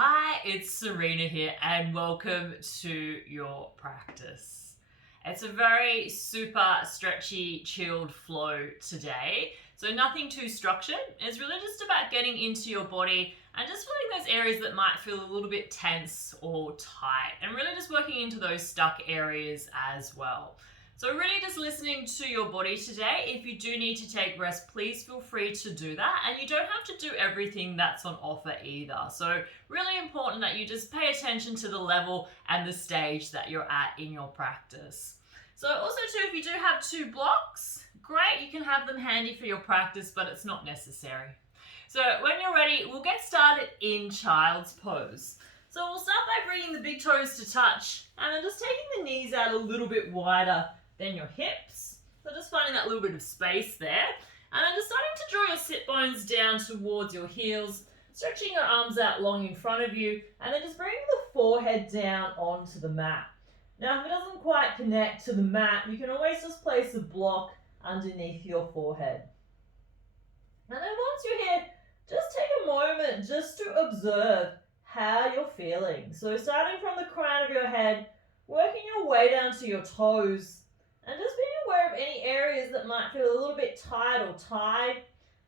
Hi, it's Serena here, and welcome to your practice. It's a very super stretchy, chilled flow today. So, nothing too structured. It's really just about getting into your body and just feeling those areas that might feel a little bit tense or tight, and really just working into those stuck areas as well. So really just listening to your body today. If you do need to take rest, please feel free to do that. And you don't have to do everything that's on offer either. So really important that you just pay attention to the level and the stage that you're at in your practice. So also too, if you do have two blocks, great, you can have them handy for your practice, but it's not necessary. So when you're ready, we'll get started in child's pose. So we'll start by bringing the big toes to touch and then just taking the knees out a little bit wider than your hips. So just finding that little bit of space there. And then just starting to draw your sit bones down towards your heels, stretching your arms out long in front of you, and then just bringing the forehead down onto the mat. Now, if it doesn't quite connect to the mat, you can always just place a block underneath your forehead. And then once you're here, just take a moment just to observe how you're feeling. So starting from the crown of your head, working your way down to your toes, and just being aware of any areas that might feel a little bit tight or tied.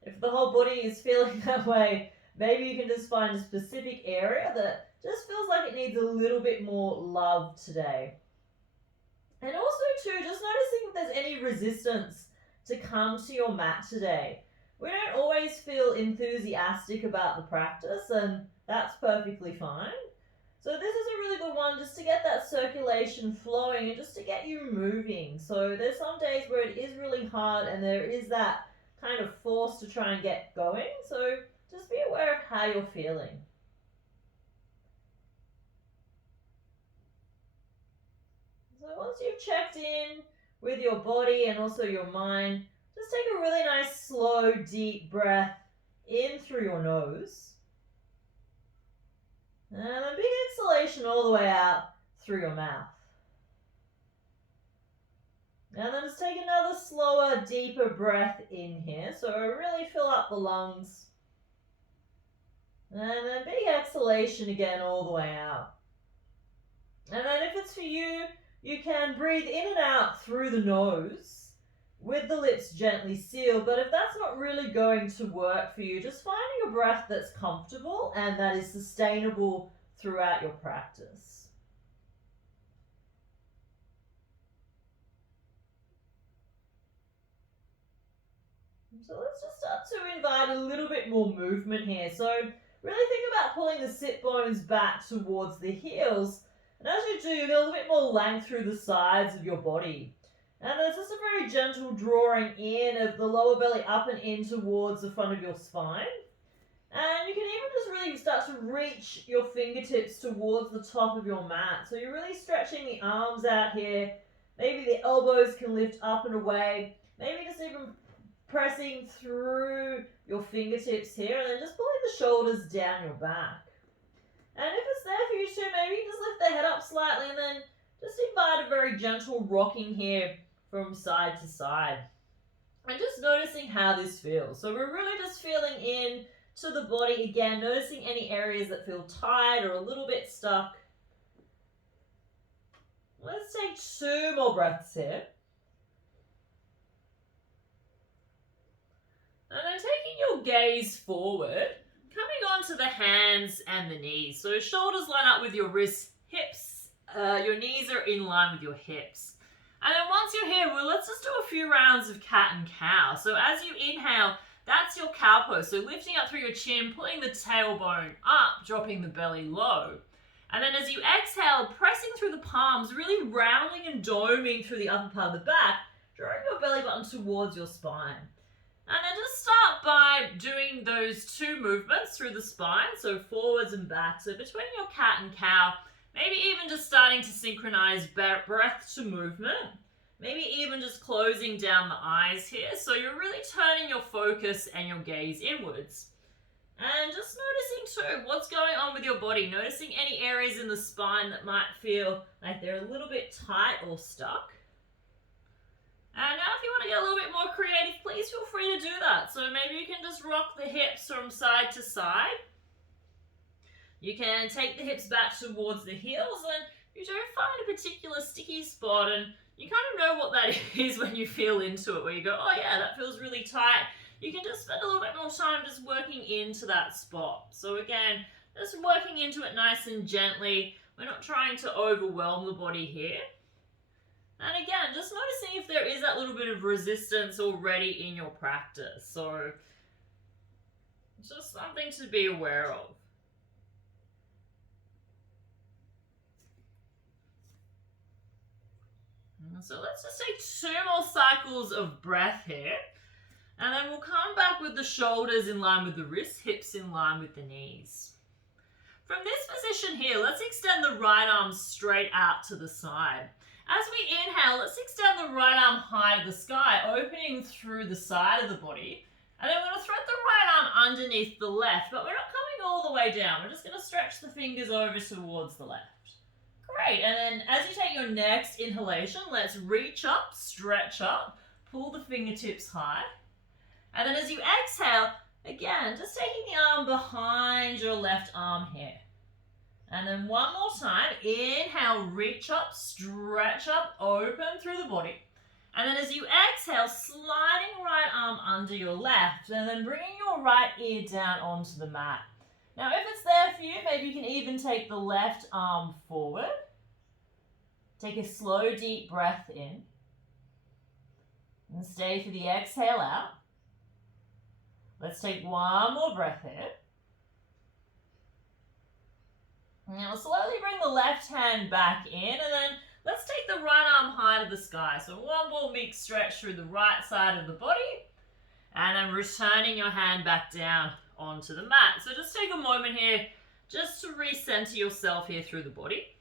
If the whole body is feeling that way, maybe you can just find a specific area that just feels like it needs a little bit more love today. And also too, just noticing if there's any resistance to come to your mat today. We don't always feel enthusiastic about the practice, and that's perfectly fine. So this is a really good one just to get that circulation flowing and just to get you moving. So there's some days where it is really hard and there is that kind of force to try and get going. So just be aware of how you're feeling. So once you've checked in with your body and also your mind, just take a really nice slow deep breath in through your nose. And a big exhalation all the way out through your mouth. And then just take another slower, deeper breath in here. So really fill up the lungs. And then big exhalation again all the way out. And then if it's for you, you can breathe in and out through the nose with the lips gently sealed. But if that's not really going to work for you, just finding a breath that's comfortable and that is sustainable throughout your practice. So let's just start to invite a little bit more movement here. So really think about pulling the sit bones back towards the heels. And as you do, you get a little bit more length through the sides of your body. And there's just a very gentle drawing in of the lower belly up and in towards the front of your spine. And you can even just really start to reach your fingertips towards the top of your mat. So you're really stretching the arms out here. Maybe the elbows can lift up and away. Maybe just even pressing through your fingertips here and then just pulling the shoulders down your back. And if it's there for you too, maybe you can just lift the head up slightly and then just invite a very gentle rocking here from side to side. And just noticing how this feels. So we're really just feeling in to the body again, noticing any areas that feel tight or a little bit stuck. Let's take 2 more breaths here. And then taking your gaze forward, coming onto the hands and the knees. So shoulders line up with your wrists, hips, your knees are in line with your hips. And then once you're here, well, let's just do a few rounds of cat and cow. So as you inhale, that's your cow pose. So lifting up through your chin, pulling the tailbone up, dropping the belly low. And then as you exhale, pressing through the palms, really rounding and doming through the upper part of the back, drawing your belly button towards your spine. And then just start by doing those 2 movements through the spine, so forwards and back. So between your cat and cow, maybe even just starting to synchronize breath to movement. Maybe even just closing down the eyes here. So you're really turning your focus and your gaze inwards. And just noticing too what's going on with your body. Noticing any areas in the spine that might feel like they're a little bit tight or stuck. And now if you want to get a little bit more creative, please feel free to do that. So maybe you can just rock the hips from side to side. You can take the hips back towards the heels, and you don't find a particular sticky spot, and you kind of know what that is when you feel into it, where you go, oh yeah, that feels really tight. You can just spend a little bit more time just working into that spot. So again, just working into it nice and gently. We're not trying to overwhelm the body here. And again, just noticing if there is that little bit of resistance already in your practice. So just something to be aware of. So let's just take 2 more cycles of breath here. And then we'll come back with the shoulders in line with the wrists, hips in line with the knees. From this position here, let's extend the right arm straight out to the side. As we inhale, let's extend the right arm high to the sky, opening through the side of the body. And then we're going to thread the right arm underneath the left, but we're not coming all the way down. We're just going to stretch the fingers over towards the left. Great, and then as you take your next inhalation, let's reach up, stretch up, pull the fingertips high. And then as you exhale, again, just taking the arm behind your left arm here. And then one more time, inhale, reach up, stretch up, open through the body. And then as you exhale, sliding right arm under your left, and then bringing your right ear down onto the mat. Now, if it's there for you, maybe you can even take the left arm forward. Take a slow, deep breath in. And stay for the exhale out. Let's take one more breath in. Now, slowly bring the left hand back in, and then let's take the right arm high to the sky. So one more big stretch through the right side of the body, and then returning your hand back down onto the mat. So just take a moment here just to recenter yourself here through the body.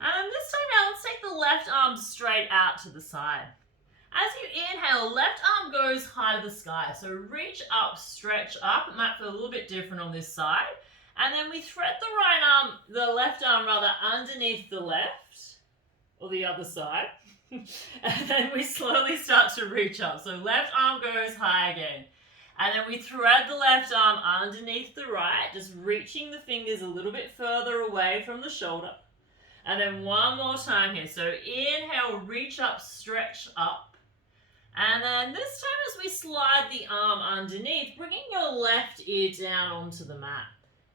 And this time now, let's take the left arm straight out to the side. As you inhale, left arm goes high to the sky. So reach up, stretch up. It might feel a little bit different on this side. And then we thread the left arm underneath the left, or the other side. And then we slowly start to reach up. So left arm goes high again. And then we thread the left arm underneath the right, just reaching the fingers a little bit further away from the shoulder. And then one more time here. So inhale, reach up, stretch up. And then this time as we slide the arm underneath, bringing your left ear down onto the mat.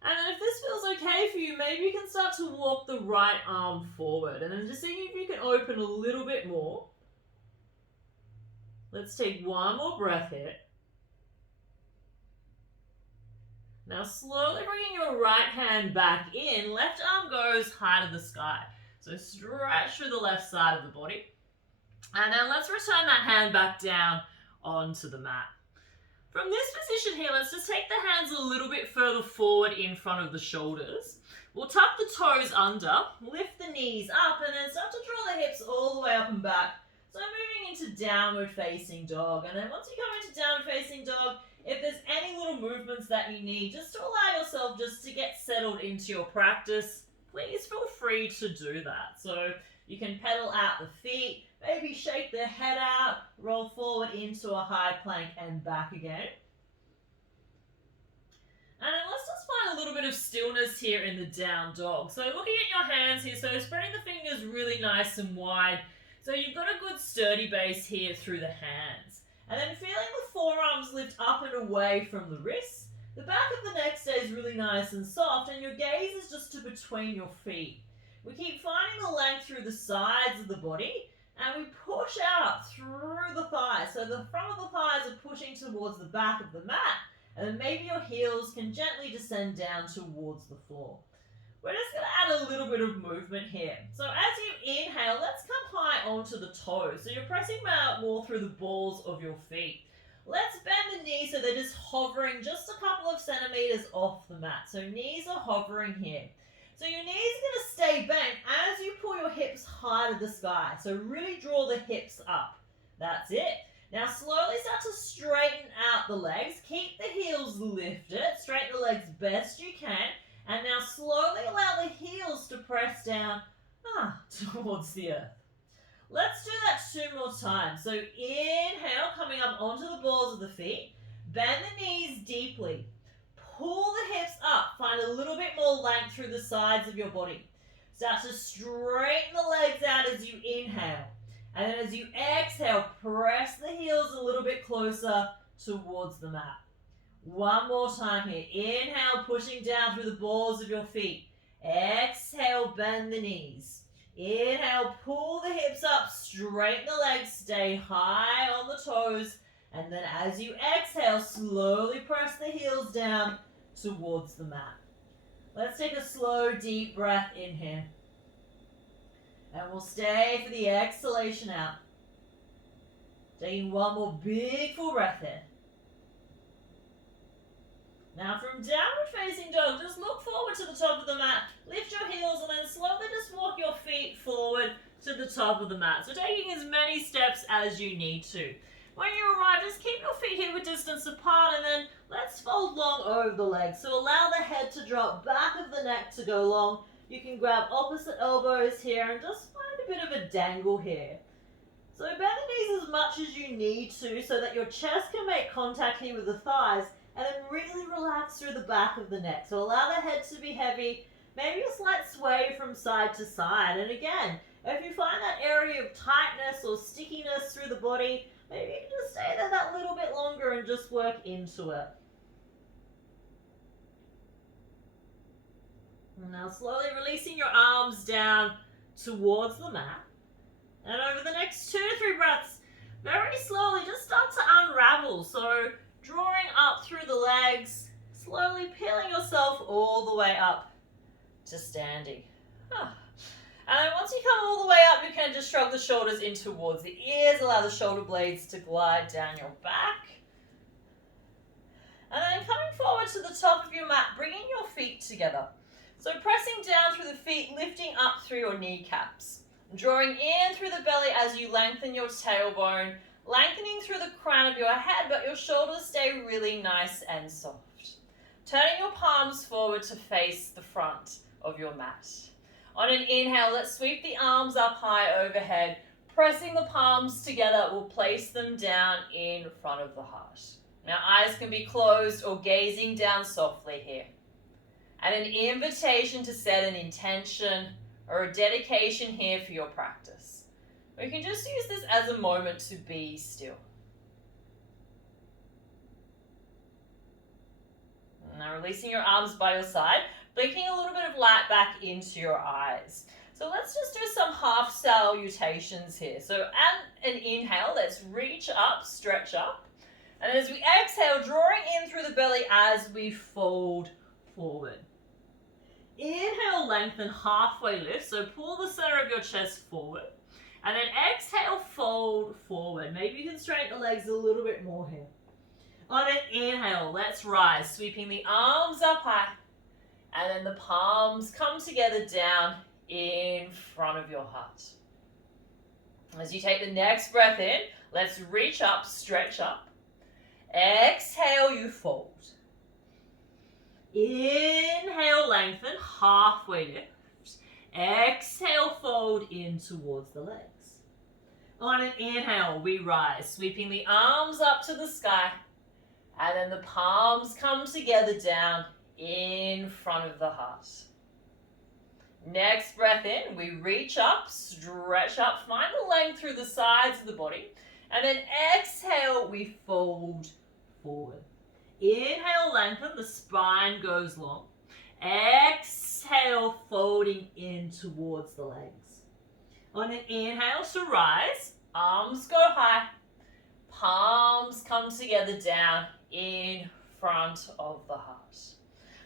And then if this feels okay for you, maybe you can start to walk the right arm forward. And then just seeing if you can open a little bit more. Let's take one more breath here. Now slowly bringing your right hand back in, left arm goes high to the sky. So stretch through the left side of the body. And then let's return that hand back down onto the mat. From this position here, let's just take the hands a little bit further forward in front of the shoulders. We'll tuck the toes under, lift the knees up, and then start to draw the hips all the way up and back. So moving into downward facing dog. And then once you come into downward facing dog, if there's any little movements that you need, just to allow yourself just to get settled into your practice, please feel free to do that. So you can pedal out the feet, maybe shake the head out, roll forward into a high plank and back again. And then let's just find a little bit of stillness here in the down dog. So looking at your hands here, so spreading the fingers really nice and wide. So you've got a good sturdy base here through the hands. And then feeling the forearms lift up and away from the wrists. The back of the neck stays really nice and soft, and your gaze is just to between your feet. We keep finding the length through the sides of the body, and we push out through the thighs. So the front of the thighs are pushing towards the back of the mat, and then maybe your heels can gently descend down towards the floor. We're just going to add a little bit of movement here. So as you inhale, let's come high onto the toes. So you're pressing out more through the balls of your feet. Let's bend the knees so they're just hovering just a couple of centimeters off the mat. So knees are hovering here. So your knees are going to stay bent as you pull your hips high to the sky. So really draw the hips up. That's it. Now slowly start to straighten out the legs. Keep the heels lifted. Straighten the legs best you can. And now slowly allow the heels to press down towards the earth. Let's do that 2 more times. So inhale, coming up onto the balls of the feet. Bend the knees deeply. pull the hips up. Find a little bit more length through the sides of your body. Start to straighten the legs out as you inhale. And then as you exhale, press the heels a little bit closer towards the mat. One more time here. Inhale, pushing down through the balls of your feet. Exhale, bend the knees. Inhale, pull the hips up, straighten the legs, stay high on the toes. And then as you exhale, slowly press the heels down towards the mat. Let's take a slow, deep breath in here. And we'll stay for the exhalation out. Taking one more big full breath in. Now from downward facing dog, just look forward to the top of the mat. Lift your heels and then slowly just walk your feet forward to the top of the mat. So taking as many steps as you need to. When you arrive, just keep your feet hip distance apart and then let's fold long over the legs. So allow the head to drop, back of the neck to go long. You can grab opposite elbows here and just find a bit of a dangle here. So bend the knees as much as you need to so that your chest can make contact here with the thighs. And then really relax through the back of the neck. So allow the head to be heavy. Maybe a slight sway from side to side. And again, if you find that area of tightness or stickiness through the body, maybe you can just stay there that little bit longer and just work into it. And now slowly releasing your arms down towards the mat. And over the next 2 to 3 breaths, very slowly just start to unravel. So drawing up through the legs, slowly peeling yourself all the way up to standing. And then once you come all the way up, you can just shrug the shoulders in towards the ears, allow the shoulder blades to glide down your back. And then coming forward to the top of your mat, bringing your feet together. So pressing down through the feet, lifting up through your kneecaps. Drawing in through the belly as you lengthen your tailbone, lengthening through the crown of your head, but your shoulders stay really nice and soft. Turning your palms forward to face the front of your mat. On an inhale, let's sweep the arms up high overhead. Pressing the palms together, we'll place them down in front of the heart. Now eyes can be closed or gazing down softly here. And an invitation to set an intention or a dedication here for your practice. We can just use this as a moment to be still. Now releasing your arms by your side, blinking a little bit of light back into your eyes. So let's just do some half salutations here. So at an inhale, let's reach up, stretch up. And as we exhale, drawing in through the belly as we fold forward. Inhale, lengthen, halfway lift. So pull the center of your chest forward. And then exhale, fold forward. Maybe you can straighten the legs a little bit more here. On an inhale, let's rise, sweeping the arms up high. And then the palms come together down in front of your heart. As you take the next breath in, let's reach up, stretch up. Exhale, you fold. Inhale, lengthen, halfway lift. Exhale, fold in towards the legs. On an inhale, we rise, sweeping the arms up to the sky. And then the palms come together down in front of the heart. Next breath in, we reach up, stretch up, find the length through the sides of the body. And then exhale, we fold forward. Inhale, lengthen, the spine goes long. Exhale, folding in towards the legs. On an inhale to rise, arms go high, palms come together down in front of the heart.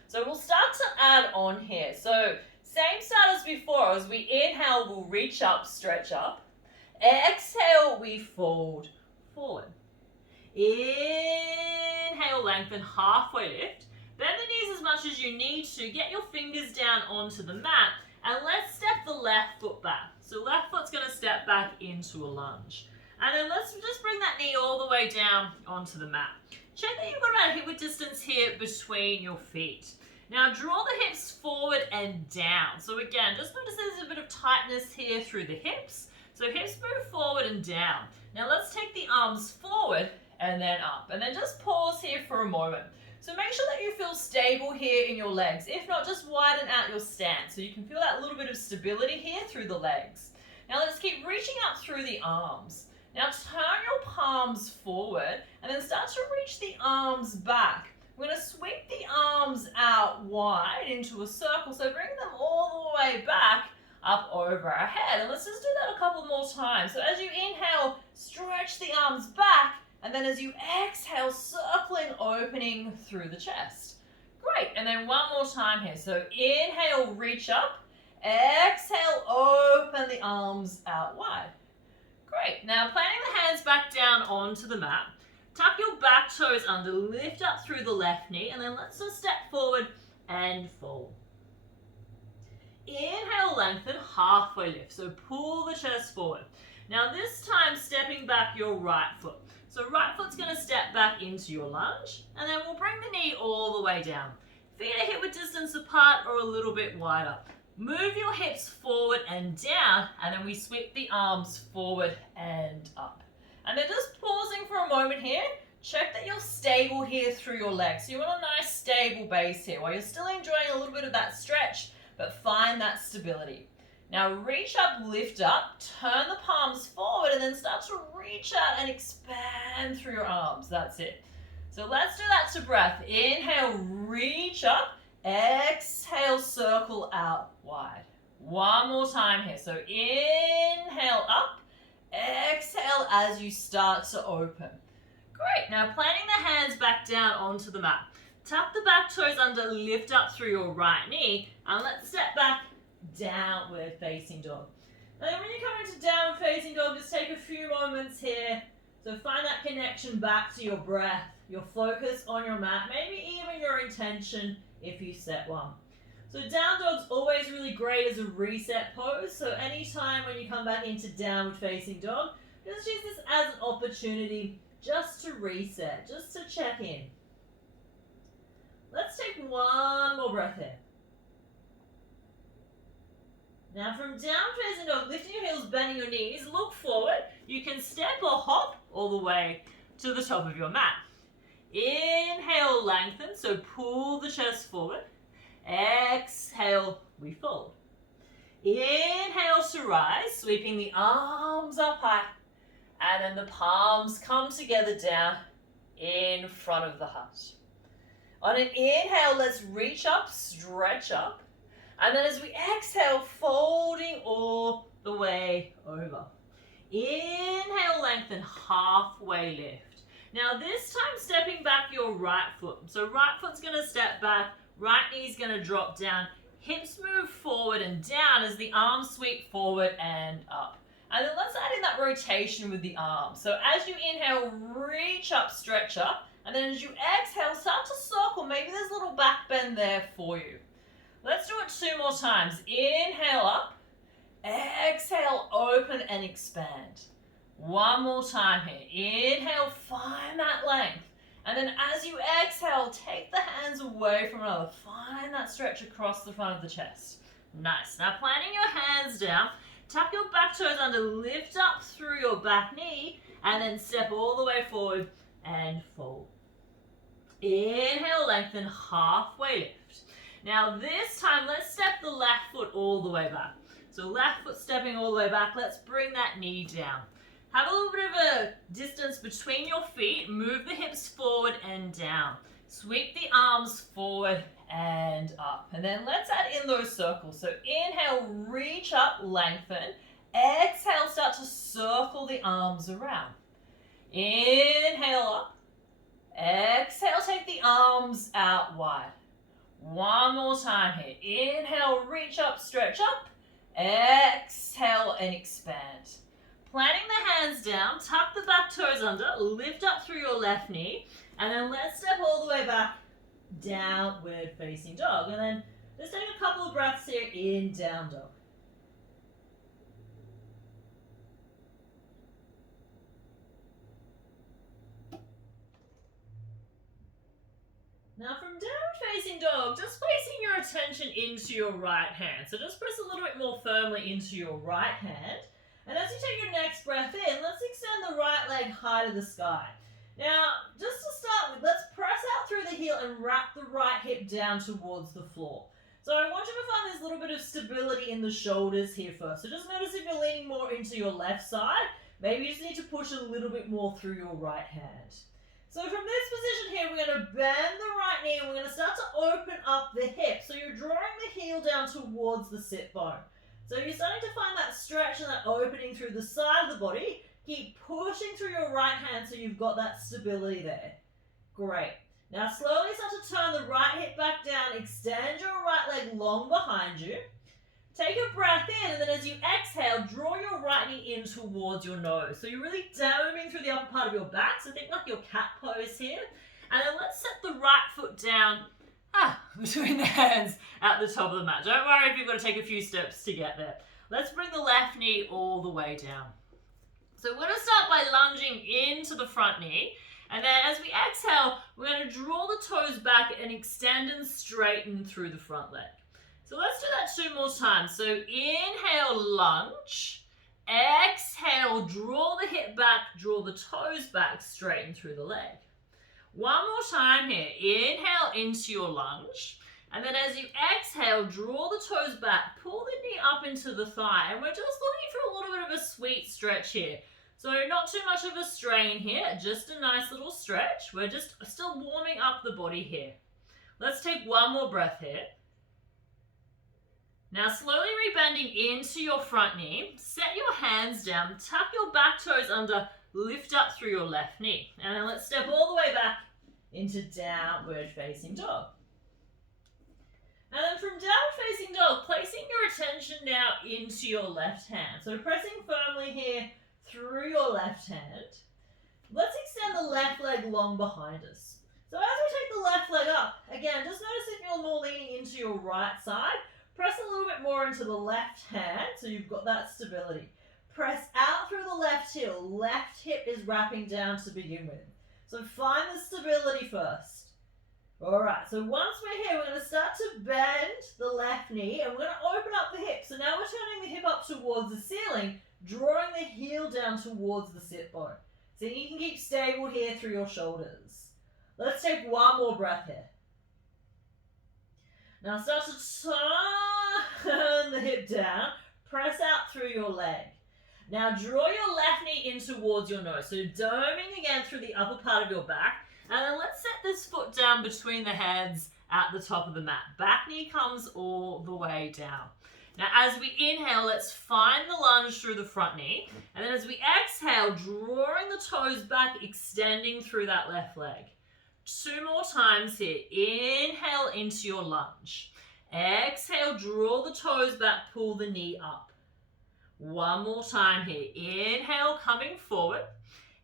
So we'll start to add on here. So same start as before. As we inhale, we'll reach up, stretch up. Exhale, we fold forward. Inhale, lengthen, halfway lift. Bend the knees as much as you need to. Get your fingers down onto the mat. And let's step the left foot back. So left foot's going to step back into a lunge. And then let's just bring that knee all the way down onto the mat. Check that you've got about hip width distance here between your feet. Now draw the hips forward and down. So again, just notice there's a bit of tightness here through the hips. So hips move forward and down. Now let's take the arms forward and then up. And then just pause here for a moment. So make sure that you feel stable here in your legs. If not, just widen out your stance so you can feel that little bit of stability here through the legs. Now let's keep reaching up through the arms. Now turn your palms forward and then start to reach the arms back. We're going to sweep the arms out wide into a circle, so bring them all the way back up over our head. And let's just do that a couple more times. So as you inhale, stretch the arms back, and then as you exhale, circling, opening through the chest. Great, and then one more time here. So inhale, reach up, exhale, open the arms out wide. Great, now planting the hands back down onto the mat. Tuck your back toes under, lift up through the left knee, and then let's just step forward and fold. Inhale, lengthen, halfway lift. So pull the chest forward. Now this time, stepping back your right foot. So right foot's going to step back into your lunge, and then we'll bring the knee all the way down. Feet are hip width distance apart or a little bit wider. Move your hips forward and down, and then we sweep the arms forward and up. And then just pausing for a moment here, check that you're stable here through your legs. So you want a nice stable base here while you're still enjoying a little bit of that stretch, but find that stability. Now reach up, lift up, turn the palms forward, and then start to reach out and expand through your arms. That's it. So let's do that to breath. Inhale, reach up, exhale, circle out wide. One more time here. So inhale up, exhale as you start to open. Great. Now planting the hands back down onto the mat. Tuck the back toes under, lift up through your right knee, and let's step back, downward facing dog. And then when you come into downward facing dog, just take a few moments here. So find that connection back to your breath, your focus on your mat, maybe even your intention if you set one. So down dog's always really great as a reset pose. So anytime when you come back into downward facing dog, just use this as an opportunity just to reset, just to check in. Let's take one more breath here. Now from downward facing dog, lifting your heels, bending your knees, look forward. You can step or hop all the way to the top of your mat. Inhale, lengthen, so pull the chest forward. Exhale, we fold. Inhale to rise, sweeping the arms up high. And then the palms come together down in front of the heart. On an inhale, let's reach up, stretch up. And then as we exhale, folding all the way over. Inhale, lengthen, halfway lift. Now this time, stepping back your right foot. So right foot's going to step back, right knee's going to drop down. Hips move forward and down as the arms sweep forward and up. And then let's add in that rotation with the arms. So as you inhale, reach up, stretch up. And then as you exhale, start to circle. Maybe there's a little back bend there for you. Let's do it two more times. Inhale up, exhale, open and expand. One more time here. Inhale, find that length. And then as you exhale, take the hands away from another. Find that stretch across the front of the chest. Nice. Now planting your hands down, tuck your back toes under, lift up through your back knee, and then step all the way forward and fold. Inhale, lengthen, halfway lift. Now this time, let's step the left foot all the way back. So left foot stepping all the way back. Let's bring that knee down. Have a little bit of a distance between your feet. Move the hips forward and down. Sweep the arms forward and up. And then let's add in those circles. So inhale, reach up, lengthen. Exhale, start to circle the arms around. Inhale up. Exhale, take the arms out wide. One more time here. Inhale, reach up, stretch up. Exhale and expand. Planting the hands down, tuck the back toes under, lift up through your left knee, and then let's step all the way back, downward facing dog. And then let's take a couple of breaths here in down dog. Now from downward facing dog, just placing your attention into your right hand. So just press a little bit more firmly into your right hand. And as you take your next breath in, let's extend the right leg high to the sky. Now, just to start with, let's press out through the heel and wrap the right hip down towards the floor. So I want you to find this little bit of stability in the shoulders here first. So just notice if you're leaning more into your left side, maybe you just need to push a little bit more through your right hand. So from this position here, we're going to bend the right knee and we're going to start to open up the hip. So you're drawing the heel down towards the sit bone. So you're starting to find that stretch and that opening through the side of the body. Keep pushing through your right hand so you've got that stability there. Great. Now slowly start to turn the right hip back down, extend your right leg long behind you. Take a breath in, and then as you exhale, draw your right knee in towards your nose. So you're really doming through the upper part of your back, so think like your cat pose here. And then let's set the right foot down between the hands at the top of the mat. Don't worry if you've got to take a few steps to get there. Let's bring the left knee all the way down. So we're going to start by lunging into the front knee. And then as we exhale, we're going to draw the toes back and extend and straighten through the front leg. So let's do that 2 more times. So inhale, lunge. Exhale, draw the hip back, draw the toes back, straighten through the leg. 1 more time here. Inhale into your lunge. And then as you exhale, draw the toes back, pull the knee up into the thigh. And we're just looking for a little bit of a sweet stretch here. So not too much of a strain here, just a nice little stretch. We're just still warming up the body here. Let's take 1 more breath here. Now slowly rebending into your front knee, set your hands down, tuck your back toes under, lift up through your left knee. And then let's step all the way back into downward facing dog. And then from downward facing dog, placing your attention now into your left hand. So pressing firmly here through your left hand. Let's extend the left leg long behind us. So as we take the left leg up, again, just notice if you're more leaning into your right side, press a little bit more into the left hand so you've got that stability. Press out through the left heel. Left hip is wrapping down to begin with. So find the stability first. Alright, so once we're here, we're going to start to bend the left knee and we're going to open up the hip. So now we're turning the hip up towards the ceiling, drawing the heel down towards the sit bone. So you can keep stable here through your shoulders. Let's take 1 more breath here. Now start to turn the hip down, press out through your leg. Now draw your left knee in towards your nose. So doming again through the upper part of your back. And then let's set this foot down between the hands at the top of the mat. Back knee comes all the way down. Now as we inhale, let's find the lunge through the front knee. And then as we exhale, drawing the toes back, extending through that left leg. 2 more times here. Inhale into your lunge. Exhale, draw the toes back, pull the knee up. 1 more time here. Inhale, coming forward.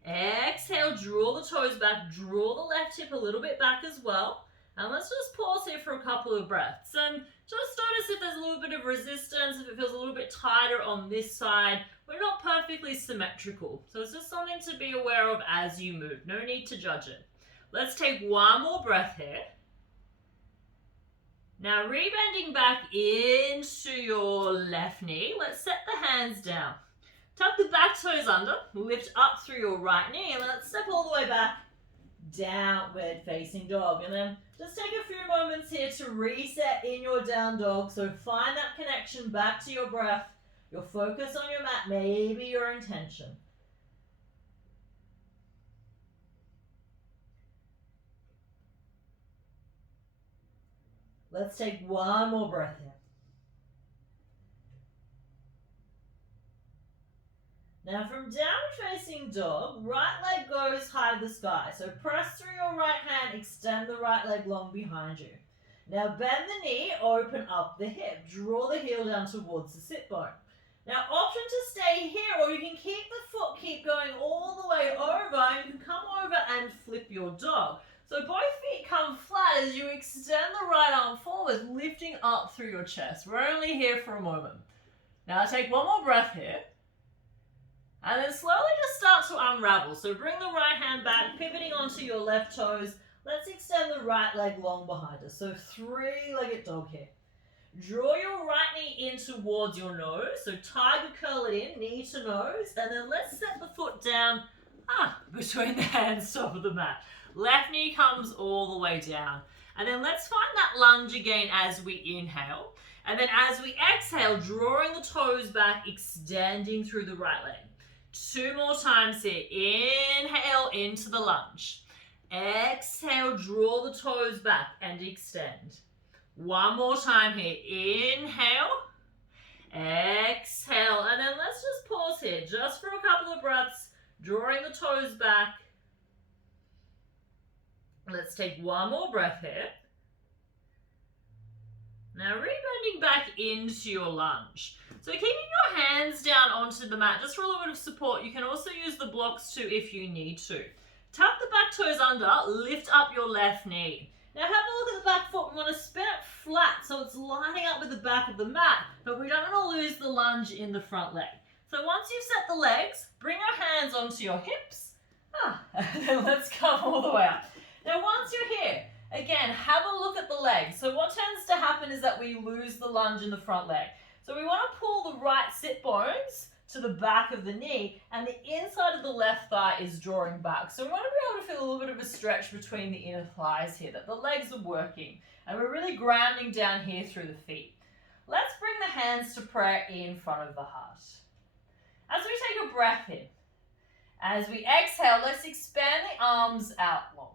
Exhale, draw the toes back, draw the left hip a little bit back as well. And let's just pause here for a couple of breaths. And just notice if there's a little bit of resistance, if it feels a little bit tighter on this side. We're not perfectly symmetrical. So it's just something to be aware of as you move. No need to judge it. Let's take 1 more breath here. Now rebending back into your left knee. Let's set the hands down. Tuck the back toes under, lift up through your right knee, and then let's step all the way back, downward facing dog. And then just take a few moments here to reset in your down dog. So find that connection back to your breath, your focus on your mat, maybe your intention. Let's take 1 more breath here. Now from downward facing dog, right leg goes high to the sky. So press through your right hand, extend the right leg long behind you. Now bend the knee, open up the hip. Draw the heel down towards the sit bone. Now option to stay here, or you can keep the foot, keep going all the way over, and you can come over and flip your dog. So both feet come flat as you extend the right arm forward, lifting up through your chest. We're only here for a moment. Now take 1 more breath here. And then slowly just start to unravel. So bring the right hand back, pivoting onto your left toes. Let's extend the right leg long behind us. So 3-legged dog here. Draw your right knee in towards your nose. So tiger curl it in, knee to nose. And then let's set the foot down, between the hands, top of the mat. Left knee comes all the way down. And then let's find that lunge again as we inhale. And then as we exhale, drawing the toes back, extending through the right leg. 2 more times here. Inhale into the lunge. Exhale, draw the toes back and extend. 1 more time here. Inhale. Exhale. And then let's just pause here just for a couple of breaths, drawing the toes back. Let's take 1 more breath here. Now rebending back into your lunge. So keeping your hands down onto the mat just for a little bit of support. You can also use the blocks too if you need to. Tuck the back toes under, lift up your left knee. Now have a look at the back foot. We want to spin it flat so it's lining up with the back of the mat, but we don't want to lose the lunge in the front leg. So once you've set the legs, bring your hands onto your hips. And then let's come all the way up. Now once you're here, again, have a look at the legs. So what tends to happen is that we lose the lunge in the front leg. So we want to pull the right sit bones to the back of the knee, and the inside of the left thigh is drawing back. So we want to be able to feel a little bit of a stretch between the inner thighs here, that the legs are working. And we're really grounding down here through the feet. Let's bring the hands to prayer in front of the heart. As we take a breath in, as we exhale, let's expand the arms out long.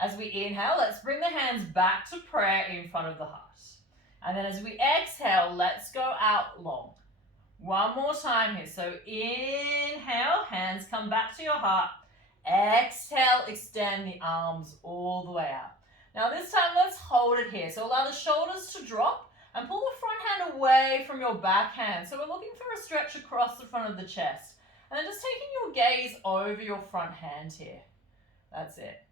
As we inhale, let's bring the hands back to prayer in front of the heart. And then as we exhale, let's go out long. 1 more time here. So inhale, hands come back to your heart. Exhale, extend the arms all the way out. Now this time, let's hold it here. So allow the shoulders to drop and pull the front hand away from your back hand. So we're looking for a stretch across the front of the chest. And then just taking your gaze over your front hand here. That's it.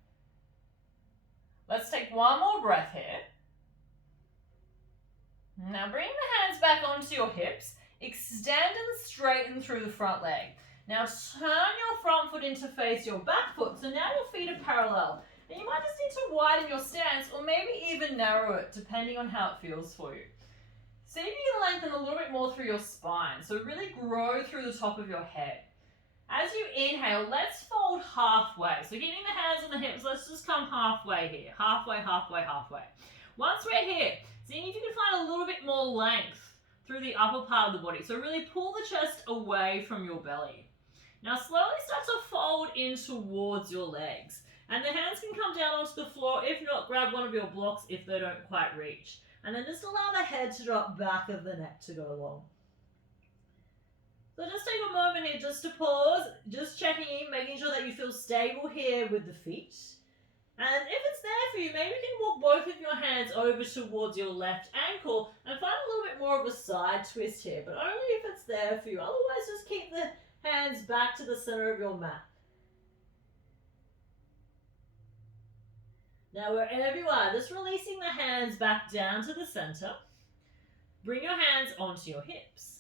Let's take 1 more breath here. Now bring the hands back onto your hips. Extend and straighten through the front leg. Now turn your front foot in to face your back foot. So now your feet are parallel. And you might just need to widen your stance or maybe even narrow it depending on how it feels for you. See if you can lengthen a little bit more through your spine. So really grow through the top of your head. As you inhale, let's fold halfway. So keeping the hands on the hips, let's just come halfway here. Halfway, halfway, halfway. Once we're here, see if you can find a little bit more length through the upper part of the body. So really pull the chest away from your belly. Now slowly start to fold in towards your legs. And the hands can come down onto the floor. If not, grab one of your blocks if they don't quite reach. And then just allow the head to drop back of the neck to go along. So just take a moment here just to pause, just checking in, making sure that you feel stable here with the feet. And if it's there for you, maybe you can walk both of your hands over towards your left ankle and find a little bit more of a side twist here, but only if it's there for you. Otherwise, just keep the hands back to the center of your mat. Now, wherever you are, just releasing the hands back down to the center. Bring your hands onto your hips.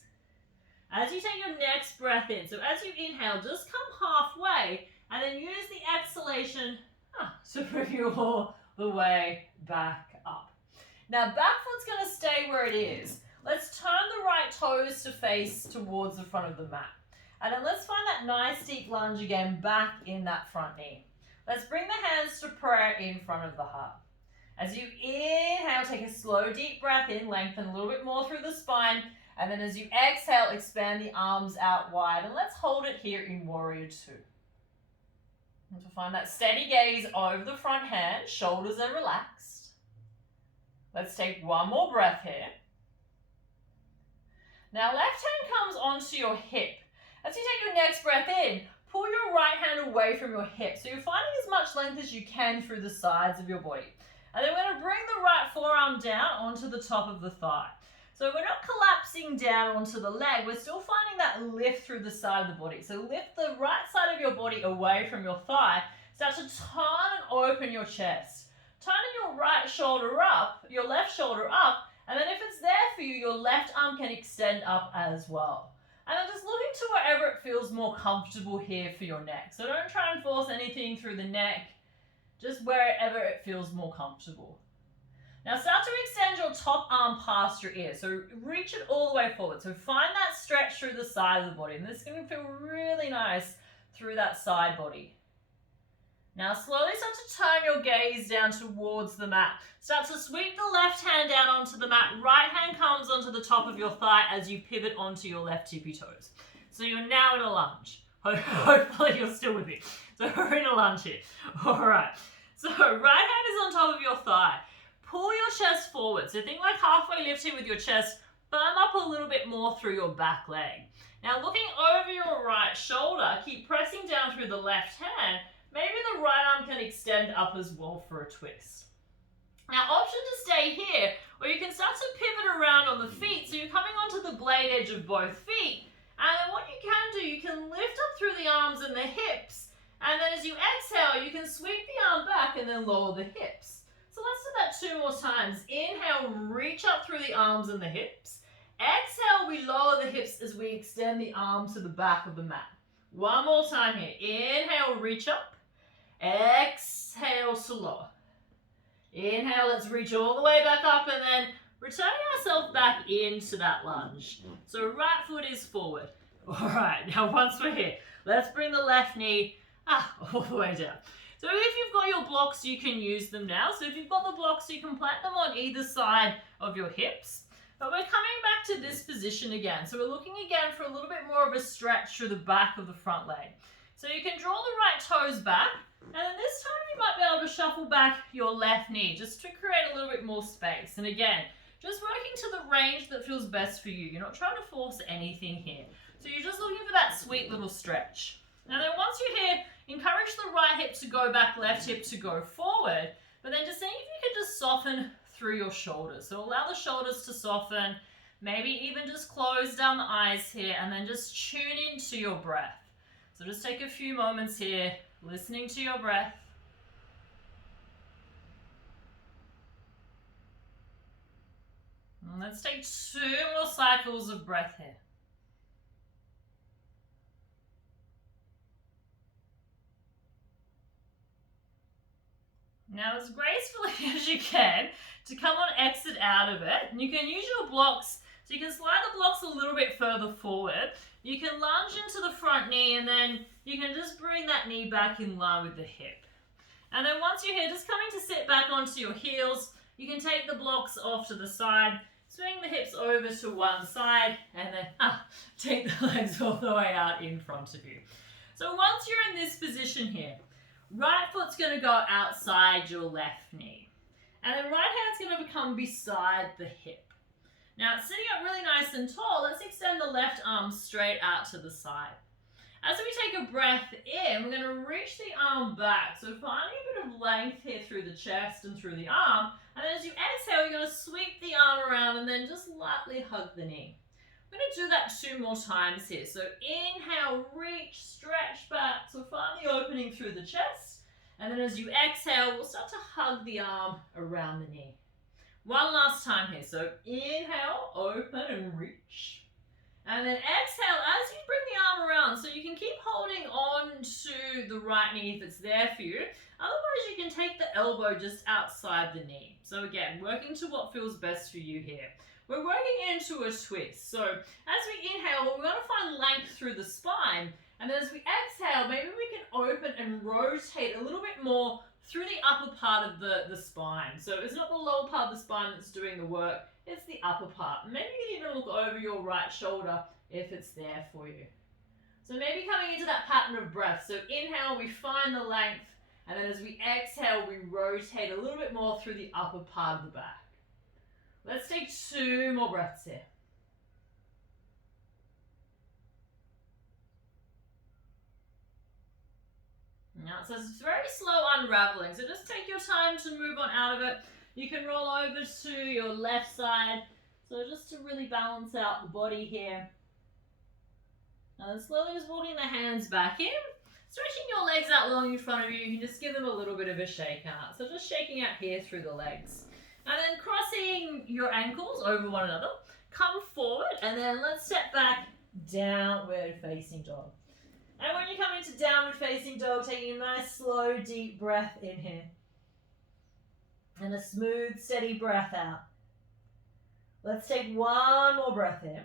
As you take your next breath in, so as you inhale, just come halfway and then use the exhalation to bring you all the way back up. Now, back foot's going to stay where it is. Let's turn the right toes to face towards the front of the mat. And then let's find that nice deep lunge again back in that front knee. Let's bring the hands to prayer in front of the heart. As you inhale, take a slow deep breath in, lengthen a little bit more through the spine. And then as you exhale, expand the arms out wide. And let's hold it here in Warrior 2. And to find that steady gaze over the front hand, shoulders are relaxed. Let's take 1 more breath here. Now left hand comes onto your hip. As you take your next breath in, pull your right hand away from your hip. So you're finding as much length as you can through the sides of your body. And then we're going to bring the right forearm down onto the top of the thigh. So we're not collapsing down onto the leg, we're still finding that lift through the side of the body. So lift the right side of your body away from your thigh. Start to turn and open your chest. Turning your right shoulder up, your left shoulder up, and then if it's there for you, your left arm can extend up as well. And then just looking to wherever it feels more comfortable here for your neck. So don't try and force anything through the neck, just wherever it feels more comfortable. Now start to extend your top arm past your ear. So reach it all the way forward. So find that stretch through the side of the body. And this is going to feel really nice through that side body. Now slowly start to turn your gaze down towards the mat. Start to sweep the left hand down onto the mat. Right hand comes onto the top of your thigh as you pivot onto your left tippy toes. So you're now in a lunge. Hopefully you're still with me. So we're in a lunge here. Alright. So right hand is on top of your thigh. Pull your chest forward. So think like halfway lifting with your chest. Firm up a little bit more through your back leg. Now looking over your right shoulder, keep pressing down through the left hand. Maybe the right arm can extend up as well for a twist. Now option to stay here, or you can start to pivot around on the feet, so you're coming onto the blade edge of both feet. And then what you can do, you can lift up through the arms and the hips, and then as you exhale, you can sweep the arm back and then lower the hips. So let's do that 2 more times. Inhale, reach up through the arms and the hips. Exhale, we lower the hips as we extend the arms to the back of the mat. One more time here. Inhale, reach up. Exhale to lower. Inhale, let's reach all the way back up and then returning ourselves back into that lunge. So right foot is forward. All right, now once we're here, let's bring the left knee all the way down. So if you've got your blocks, you can use them now. So if you've got the blocks, you can plant them on either side of your hips. But we're coming back to this position again. So we're looking again for a little bit more of a stretch through the back of the front leg. So you can draw the right toes back. And then this time you might be able to shuffle back your left knee just to create a little bit more space. And again, just working to the range that feels best for you. You're not trying to force anything here. So you're just looking for that sweet little stretch. And then once you're here, encourage the right hip to go back, left hip to go forward. But then just seeing if you can just soften through your shoulders. So allow the shoulders to soften. Maybe even just close down the eyes here and then just tune into your breath. So just take a few moments here, listening to your breath. And let's take 2 more cycles of breath here. Now as gracefully as you can to come on exit out of it. And you can use your blocks, so you can slide the blocks a little bit further forward. You can lunge into the front knee and then you can just bring that knee back in line with the hip. And then once you're here, just coming to sit back onto your heels, you can take the blocks off to the side, swing the hips over to one side, and then take the legs all the way out in front of you. So once you're in this position here, right foot's going to go outside your left knee. And then right hand's going to become beside the hip. Now, sitting up really nice and tall, let's extend the left arm straight out to the side. As we take a breath in, we're going to reach the arm back. So finding a bit of length here through the chest and through the arm. And then as you exhale, you're going to sweep the arm around and then just lightly hug the knee. I'm going to do that 2 more times here. So inhale, reach, stretch back. So find the opening through the chest. And then as you exhale, we'll start to hug the arm around the knee. One last time here. So inhale, open and reach. And then exhale as you bring the arm around. So you can keep holding on to the right knee if it's there for you. Otherwise, you can take the elbow just outside the knee. So again, working to what feels best for you here. We're working into a twist. So as we inhale, we're going to find length through the spine. And then as we exhale, maybe we can open and rotate a little bit more through the upper part of the spine. So it's not the lower part of the spine that's doing the work, it's the upper part. Maybe you can even look over your right shoulder if it's there for you. So maybe coming into that pattern of breath. So inhale, we find the length, and then as we exhale, we rotate a little bit more through the upper part of the back. Let's take 2 more breaths here. Now, so it's very slow unraveling, so just take your time to move on out of it. You can roll over to your left side, so just to really balance out the body here. And then slowly just walking the hands back in, stretching your legs out long in front of you. You can just give them a little bit of a shake out. So just shaking out here through the legs. And then crossing your ankles over one another, come forward, and then let's step back, downward facing dog. And when you come into downward facing dog, taking a nice slow deep breath in here. And a smooth steady breath out. Let's take 1 more breath here.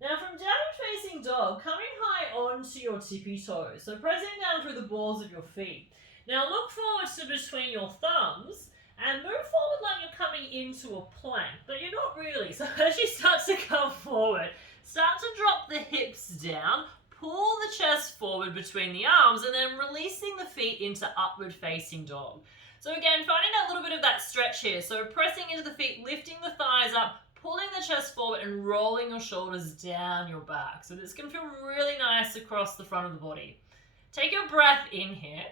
Now from downward facing dog, coming high onto your tippy toes. So pressing down through the balls of your feet. Now look forward to between your thumbs and move forward like you're coming into a plank, but you're not really. So as you start to come forward, start to drop the hips down, pull the chest forward between the arms, and then releasing the feet into upward facing dog. So again, finding that little bit of that stretch here. So pressing into the feet, lifting the thighs up, pulling the chest forward and rolling your shoulders down your back. So this can feel really nice across the front of the body. Take your breath in here.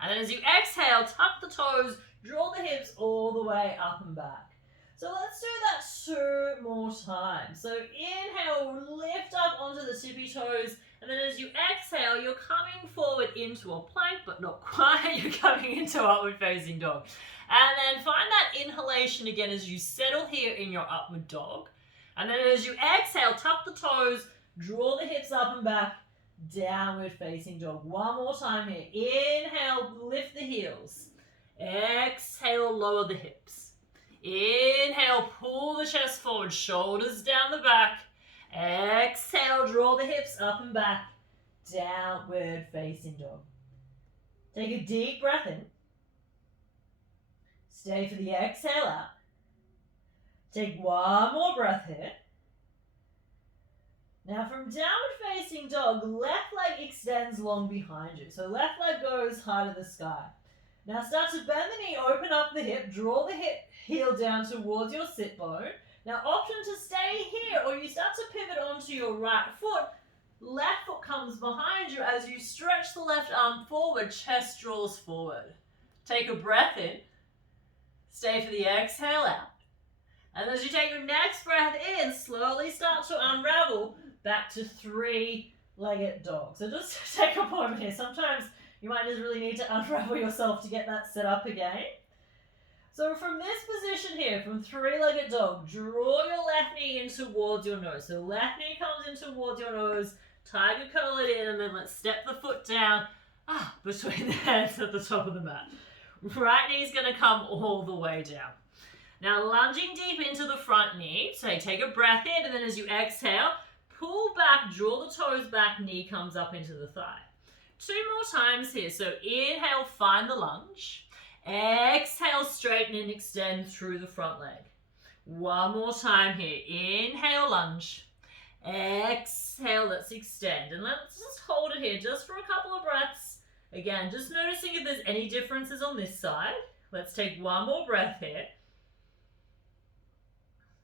And then as you exhale, tuck the toes, draw the hips all the way up and back. So let's do that 2 more times. So inhale, lift up onto the tippy toes. And then as you exhale, you're coming forward into a plank, but not quite. You're coming into upward facing dog. And then find that inhalation again as you settle here in your upward dog. And then as you exhale, tuck the toes, draw the hips up and back, downward facing dog. One more time here. Inhale, lift the heels. Exhale, lower the hips. Inhale, pull the chest forward, shoulders down the back. Exhale, draw the hips up and back, downward facing dog. Take a deep breath in. Stay for the exhale out. Take one more breath here. Now from downward facing dog, left leg extends long behind you. So left leg goes high to the sky. Now start to bend the knee, open up the hip, draw the hip heel down towards your sit bone. Now option to stay here, or you start to pivot onto your right foot. Left foot comes behind you as you stretch the left arm forward, chest draws forward. Take a breath in. Stay for the exhale out. And as you take your next breath in, slowly start to unravel back to 3-legged dog. So just take a moment here. Sometimes you might just really need to unravel yourself to get that set up again. So from this position here, from 3-legged dog, draw your left knee in towards your nose. So left knee comes in towards your nose, tiger curl it in, and then let's step the foot down between the hands at the top of the mat. Right knee is going to come all the way down. Now lunging deep into the front knee. So take a breath in, and then as you exhale, pull back, draw the toes back, knee comes up into the thigh. 2 more times here. So inhale, find the lunge. Exhale, straighten and extend through the front leg. One more time here. Inhale, lunge. Exhale, let's extend. And let's just hold it here just for a couple of breaths. Again, just noticing if there's any differences on this side. Let's take one more breath here.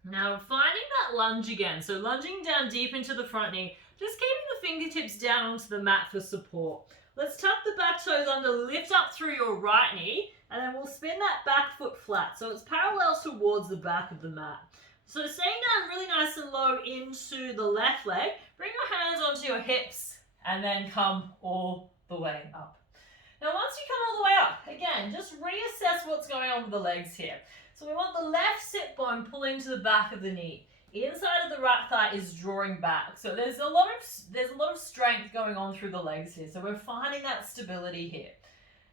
Now finding that lunge again. So lunging down deep into the front knee, just keeping the fingertips down onto the mat for support. Let's tuck the back toes under, lift up through your right knee, and then we'll spin that back foot flat. So it's parallel towards the back of the mat. So staying down really nice and low into the left leg, bring your hands onto your hips, and then come all the way up. Now once you come all the way up, again, just reassess what's going on with the legs here. So we want the left sit bone pulling to the back of the knee. Inside of the right thigh is drawing back. So there's a lot of strength going on through the legs here. So we're finding that stability here.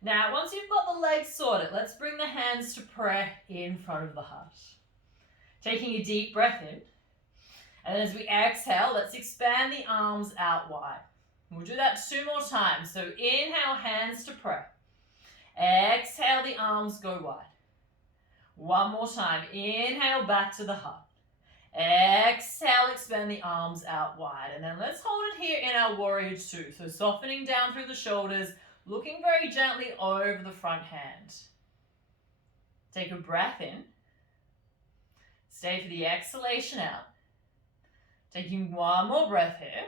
Now, once you've got the legs sorted, let's bring the hands to prayer in front of the heart. Taking a deep breath in. And as we exhale, let's expand the arms out wide. We'll do that 2 more times. So inhale, hands to prayer. Exhale, the arms go wide. One more time. Inhale, back to the heart. Exhale, expand the arms out wide. And then let's hold it here in our warrior 2. So softening down through the shoulders, looking very gently over the front hand. Take a breath in. Stay for the exhalation out. Taking one more breath here.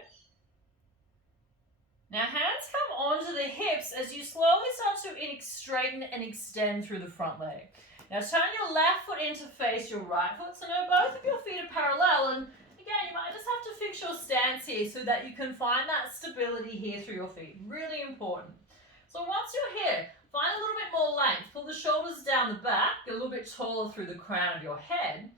Now hands come onto the hips as you slowly start to straighten and extend through the front leg. Now turn your left foot in to face your right foot. So now both of your feet are parallel, and again, you might just have to fix your stance here so that you can find that stability here through your feet. Really important. So once you're here, find a little bit more length. Pull the shoulders down the back, get a little bit taller through the crown of your head.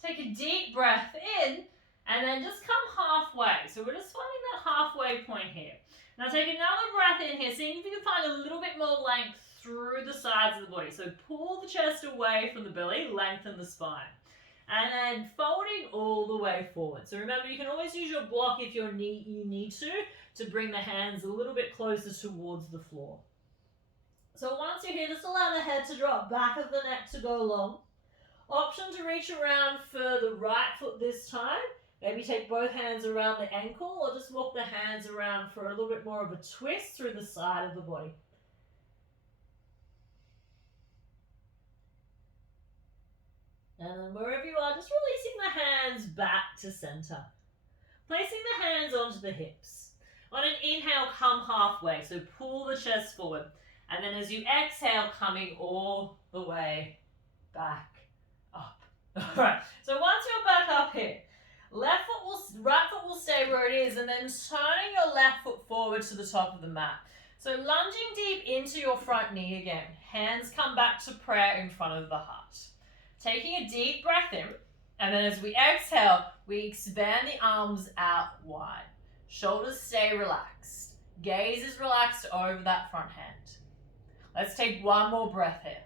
Take a deep breath in, and then just come halfway. So we're just finding that halfway point here. Now take another breath in here, seeing if you can find a little bit more length through the sides of the body. So pull the chest away from the belly, lengthen the spine. and then folding all the way forward. So remember, you can always use your block if you need to bring the hands a little bit closer towards the floor. So once you're here, just allow the head to drop, back of the neck to go long. Option to reach around for the right foot this time. Maybe take both hands around the ankle or just walk the hands around for a little bit more of a twist through the side of the body. And then wherever you are, just releasing the hands back to center. Placing the hands onto the hips. On an inhale, come halfway, so pull the chest forward. And then as you exhale, coming all the way back up. All right, so once you're back up here, right foot will stay where it is, and then turning your left foot forward to the top of the mat. So lunging deep into your front knee again. Hands come back to prayer in front of the heart. Taking a deep breath in, and then as we exhale, we expand the arms out wide. Shoulders stay relaxed. Gaze is relaxed over that front hand. Let's take one more breath here.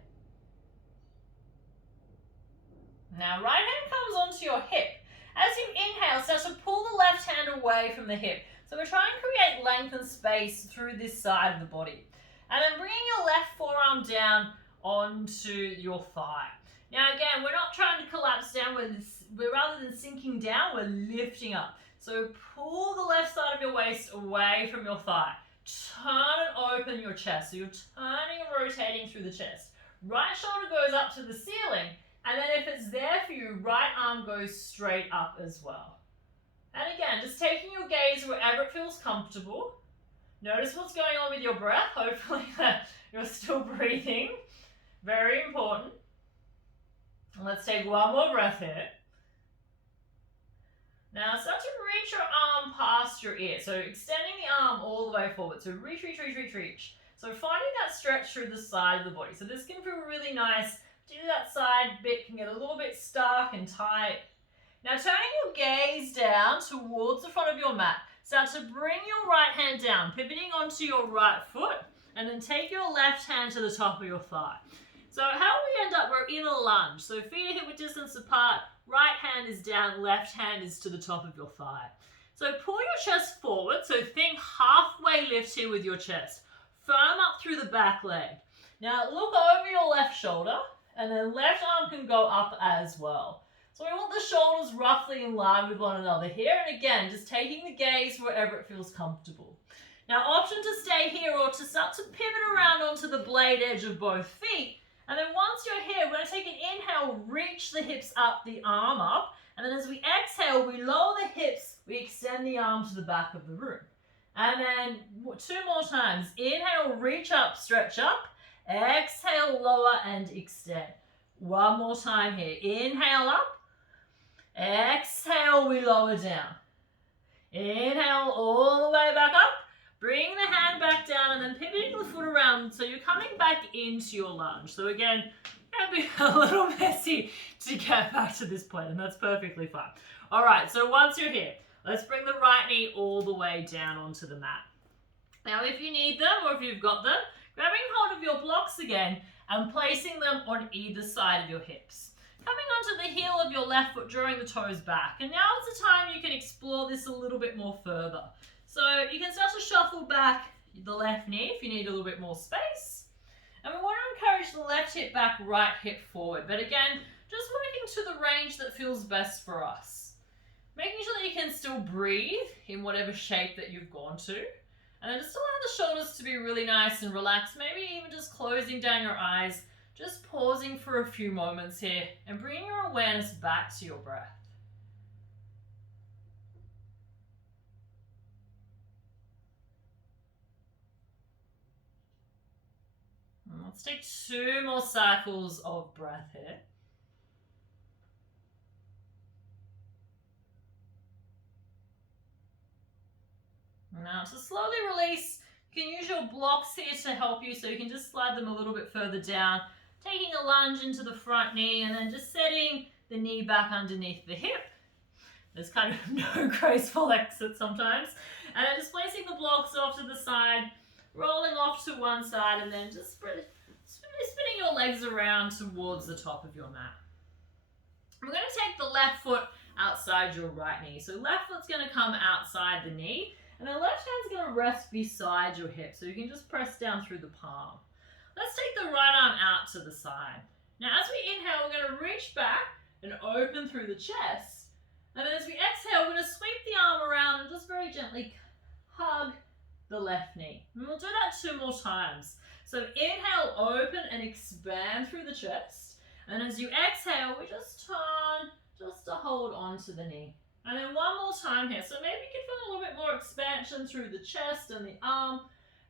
Now right hand comes onto your hip. As you inhale, start to pull the left hand away from the hip. So we're trying to create length and space through this side of the body. And then bringing your left forearm down onto your thigh. Now again, we're not trying to collapse down, we're rather than sinking down, we're lifting up. So pull the left side of your waist away from your thigh. Turn and open your chest. So you're turning and rotating through the chest. Right shoulder goes up to the ceiling. And then if it's there for you, right arm goes straight up as well. And again, just taking your gaze wherever it feels comfortable. Notice what's going on with your breath. Hopefully you're still breathing. Very important. Let's take one more breath here. Now start to reach your arm past your ear. So extending the arm all the way forward. So reach, reach, reach, reach, reach. So finding that stretch through the side of the body. So this can feel really nice. Do that side bit can get a little bit stark and tight. Now turning your gaze down towards the front of your mat. Start to bring your right hand down, pivoting onto your right foot, and then take your left hand to the top of your thigh. So how we end up, we're in a lunge. So feet are hip width distance apart, right hand is down, left hand is to the top of your thigh. So pull your chest forward, so think halfway lift here with your chest. Firm up through the back leg. Now look over your left shoulder, and then left arm can go up as well. So we want the shoulders roughly in line with one another here, and again, just taking the gaze wherever it feels comfortable. Now option to stay here or to start to pivot around onto the blade edge of both feet. And then once you're here, we're going to take an inhale, reach the hips up, the arm up. And then as we exhale, we lower the hips, we extend the arm to the back of the room. And then 2 more times. Inhale, reach up, stretch up. Exhale, lower and extend. One more time here. Inhale up. Exhale, we lower down. Inhale all the way back up. Bring the hand back down and then pivoting the foot around so you're coming back into your lunge. So again, it'll be a little messy to get back to this point, and that's perfectly fine. All right, so once you're here, let's bring the right knee all the way down onto the mat. Now if you need them or if you've got them, grabbing hold of your blocks again and placing them on either side of your hips. Coming onto the heel of your left foot, drawing the toes back. And now is the time you can explore this a little bit more further. So you can start to shuffle back the left knee if you need a little bit more space. And we want to encourage the left hip back, right hip forward. But again, just working to the range that feels best for us. Making sure that you can still breathe in whatever shape that you've gone to. And then just allow the shoulders to be really nice and relaxed. Maybe even just closing down your eyes. Just pausing for a few moments here and bringing your awareness back to your breath. Let's take 2 more cycles of breath here. Now to slowly release, you can use your blocks here to help you, so you can just slide them a little bit further down, taking a lunge into the front knee and then just setting the knee back underneath the hip. There's kind of no graceful exit sometimes. And then just placing the blocks off to the side, rolling off to one side, and then just spinning your legs around towards the top of your mat. We're going to take the left foot outside your right knee. So left foot's going to come outside the knee, and the left hand's going to rest beside your hip. So you can just press down through the palm. Let's take the right arm out to the side. Now as we inhale, we're going to reach back and open through the chest. And then as we exhale, we're going to sweep the arm around and just very gently hug the left knee. And we'll do that 2 more times. So inhale, open and expand through the chest. And as you exhale, we just turn just to hold on to the knee. And then 1 more time here. So maybe you can feel a little bit more expansion through the chest and the arm.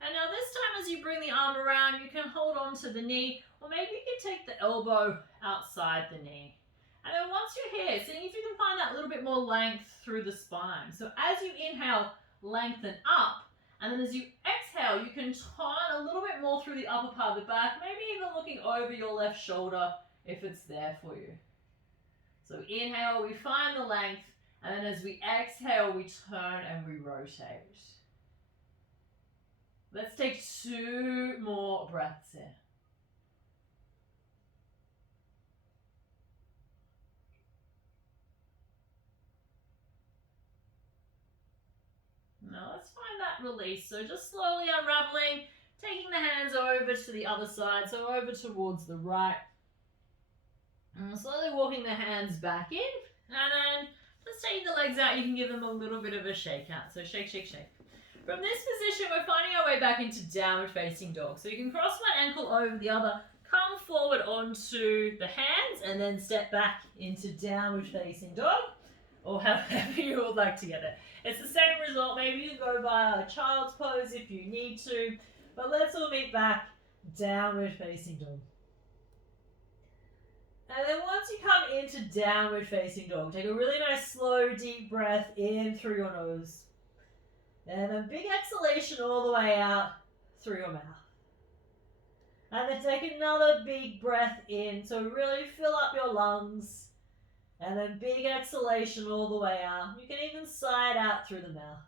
And now this time as you bring the arm around, you can hold on to the knee, or maybe you can take the elbow outside the knee. And then once you're here, see if you can find that little bit more length through the spine. So as you inhale, lengthen up. And then as you exhale, you can turn a little bit more through the upper part of the back, maybe even looking over your left shoulder if it's there for you. So inhale, we find the length, and then as we exhale, we turn and we rotate. Let's take 2 more breaths here. Now let's find that release. So just slowly unraveling, taking the hands over to the other side, so over towards the right. And slowly walking the hands back in, and then just taking the legs out, you can give them a little bit of a shake out. So shake, shake, shake. From this position, we're finding our way back into downward facing dog. So you can cross one ankle over the other, come forward onto the hands, and then step back into downward facing dog, or however you would like to get it. It's the same result. Maybe you go by a child's pose if you need to, but let's all meet back, downward facing dog. And then once you come into downward facing dog, take a really nice slow deep breath in through your nose. And a big exhalation all the way out through your mouth. And then take another big breath in, so really fill up your lungs. And then big exhalation all the way out. You can even sigh it out through the mouth.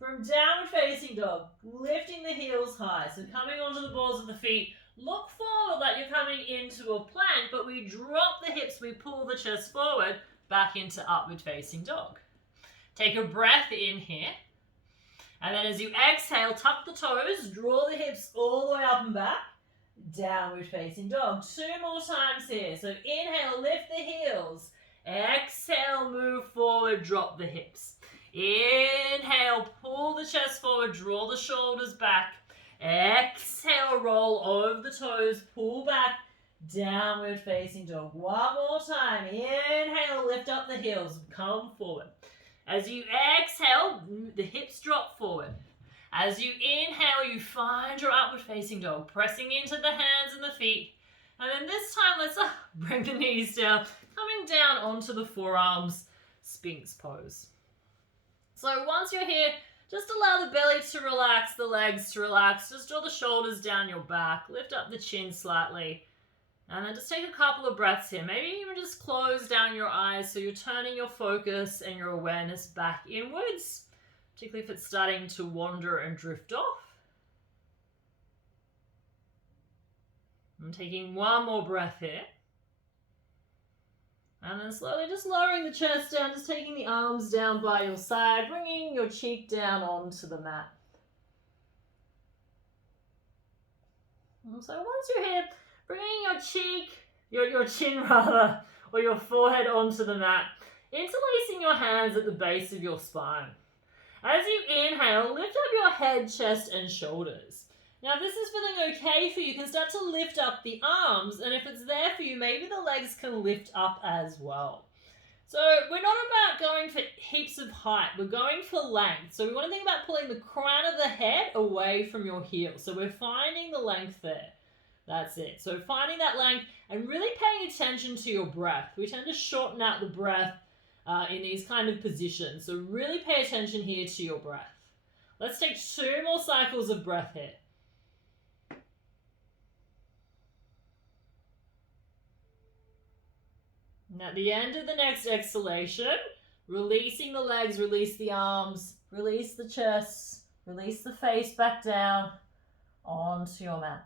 From downward facing dog, lifting the heels high, so coming onto the balls of the feet. Look forward like you're coming into a plank, but we drop the hips, we pull the chest forward, back into upward facing dog. Take a breath in here. And then as you exhale, tuck the toes, draw the hips all the way up and back. Downward facing dog. 2 more times here. So inhale, lift the heels. Exhale, move forward, drop the hips. Inhale, pull the chest forward, draw the shoulders back. Exhale, roll over the toes, pull back, downward facing dog. 1 more time. Inhale, lift up the heels, come forward. As you exhale, the hips drop forward. As you inhale, you find your upward facing dog, pressing into the hands and the feet. And then this time, let's bring the knees down, coming down onto the forearms, Sphinx pose. So once you're here, just allow the belly to relax, the legs to relax. Just draw the shoulders down your back. Lift up the chin slightly. And then just take a couple of breaths here. Maybe even just close down your eyes so you're turning your focus and your awareness back inwards, particularly if it's starting to wander and drift off. I'm taking 1 more breath here. And then slowly just lowering the chest down, just taking the arms down by your side, bringing your cheek down onto the mat. And so once you're here, bringing your cheek, your chin rather, or your forehead onto the mat, interlacing your hands at the base of your spine. As you inhale, lift up your head, chest, and shoulders. Now, if this is feeling okay for you, you can start to lift up the arms, and if it's there for you, maybe the legs can lift up as well. So we're not about going for heaps of height, we're going for length. So we want to think about pulling the crown of the head away from your heel. So we're finding the length there. That's it. So finding that length and really paying attention to your breath. We tend to shorten out the breath in these kind of positions. So really pay attention here to your breath. Let's take 2 more cycles of breath here. And at the end of the next exhalation, releasing the legs, release the arms, release the chest, release the face back down onto your mat.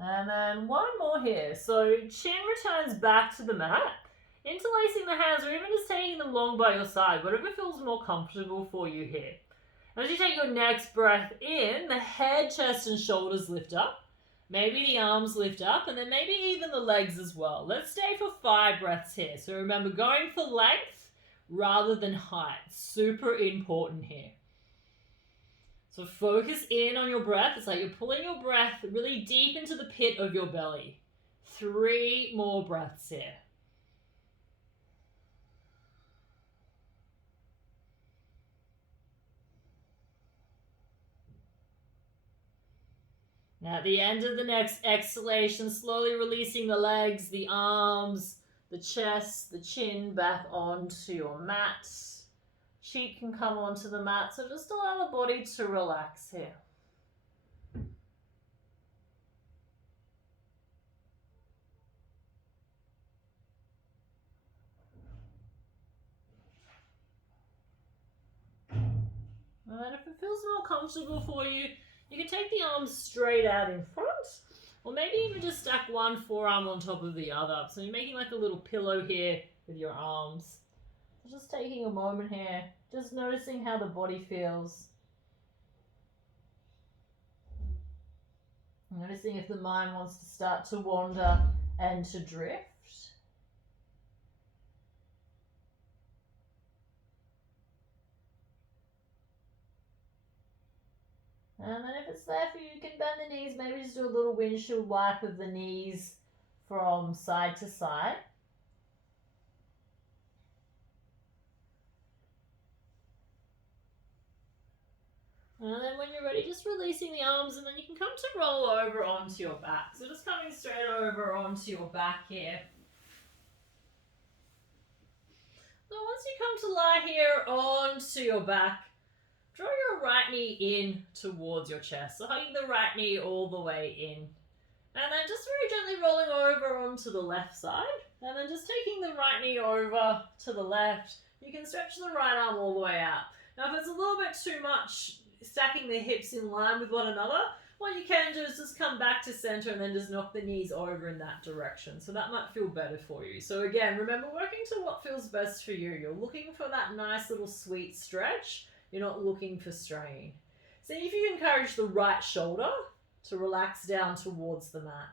And then one more here. So chin returns back to the mat. Interlacing the hands or even just taking them long by your side, whatever feels more comfortable for you here. As you take your next breath in, the head, chest, and shoulders lift up. Maybe the arms lift up, and then maybe even the legs as well. Let's stay for 5 breaths here. So remember, going for length rather than height. Super important here. So focus in on your breath. It's like you're pulling your breath really deep into the pit of your belly. 3 more breaths here. Now at the end of the next exhalation, slowly releasing the legs, the arms, the chest, the chin back onto your mat. Cheek can come onto the mat, so just allow the body to relax here. And then if it feels more comfortable for you, you can take the arms straight out in front, or maybe even just stack one forearm on top of the other. So you're making like a little pillow here with your arms. So just taking a moment here, just noticing how the body feels. Noticing if the mind wants to start to wander and to drift. And then if it's there for you, you can bend the knees, maybe just do a little windshield wipe of the knees from side to side. And then when you're ready, just releasing the arms, and then you can come to roll over onto your back. So just coming straight over onto your back here. So once you come to lie here onto your back, draw your right knee in towards your chest. So hugging the right knee all the way in. And then just very gently rolling over onto the left side. And then just taking the right knee over to the left. You can stretch the right arm all the way out. Now if it's a little bit too much, stacking the hips in line with one another, what you can do is just come back to center and then just knock the knees over in that direction. So that might feel better for you. So again, remember, working to what feels best for you. You're looking for that nice little sweet stretch. You're not looking for strain. See if you encourage the right shoulder to relax down towards the mat.